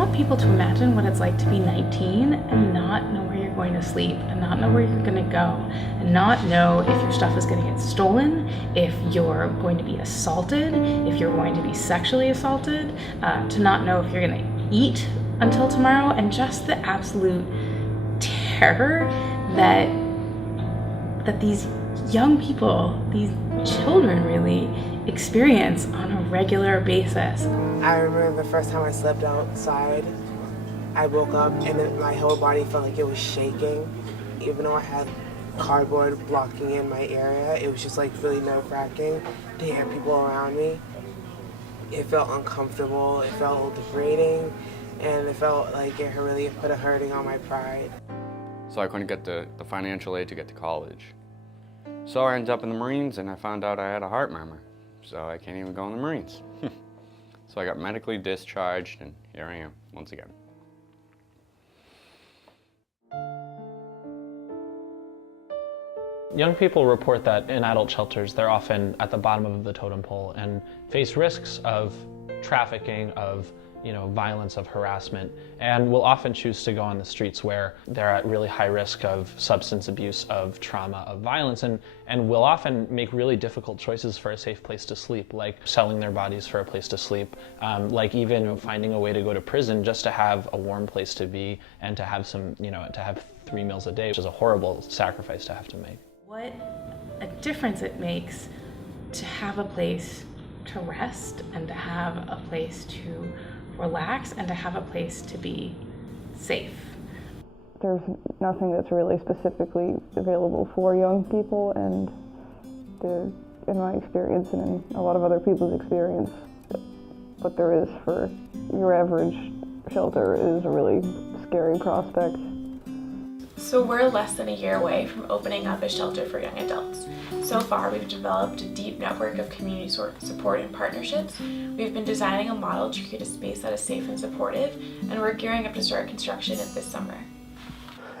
want people to imagine what it's like to be 19 and not know where you're going to sleep, and not know where you're going to go, and not know if your stuff is going to get stolen, if you're going to be assaulted, if you're going to be sexually assaulted, to not know if you're going to eat until tomorrow, and just the absolute terror that these young people, these children really, experience on a regular basis. I remember the first time I slept outside, I woke up and my whole body felt like it was shaking. Even though I had cardboard blocking in my area, it was just like really nerve-wracking to hear people around me. It felt uncomfortable, it felt degrading, and it felt like it really put a hurting on my pride. So I couldn't get the financial aid to get to college. So I ended up in the Marines, and I found out I had a heart murmur. So I can't even go in the Marines. So I got medically discharged, and here I am, once again. Young people report that in adult shelters, they're often at the bottom of the totem pole and face risks of trafficking, of violence, of harassment, and will often choose to go on the streets where they're at really high risk of substance abuse, of trauma, of violence, and will often make really difficult choices for a safe place to sleep, like selling their bodies for a place to sleep, like even finding a way to go to prison just to have a warm place to be and to have some, to have 3 meals a day, which is a horrible sacrifice to have to make. What a difference it makes to have a place to rest, and to have a place to relax, and to have a place to be safe. There's nothing that's really specifically available for young people, and in my experience and in a lot of other people's experience, what there is for your average shelter is a really scary prospect. So we're less than a year away from opening up a shelter for young adults. So far, we've developed a deep network of community support and partnerships. We've been designing a model to create a space that is safe and supportive, and we're gearing up to start construction this summer.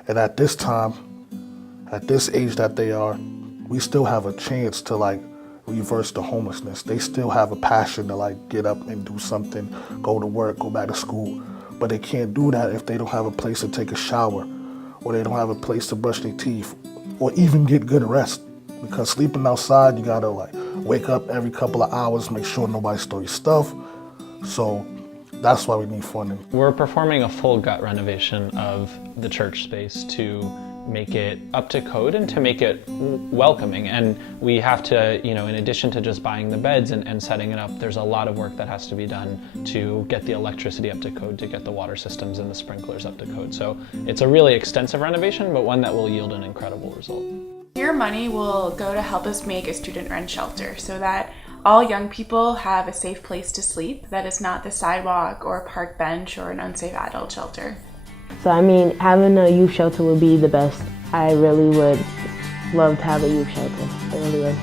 And at this time, at this age that they are, we still have a chance to reverse the homelessness. They still have a passion to get up and do something, go to work, go back to school. But they can't do that if they don't have a place to take a shower, or they don't have a place to brush their teeth, or even get good rest. Because sleeping outside, you gotta wake up every couple of hours, make sure nobody stole your stuff. So that's why we need funding. We're performing a full gut renovation of the church space to make it up to code and to make it welcoming. And we have to, in addition to just buying the beds and setting it up, there's a lot of work that has to be done to get the electricity up to code, to get the water systems and the sprinklers up to code. So it's a really extensive renovation, but one that will yield an incredible result. Your money will go to help us make a student-run shelter so that all young people have a safe place to sleep that is not the sidewalk or a park bench or an unsafe adult shelter. So having a youth shelter would be the best. I really would love to have a youth shelter. I really would.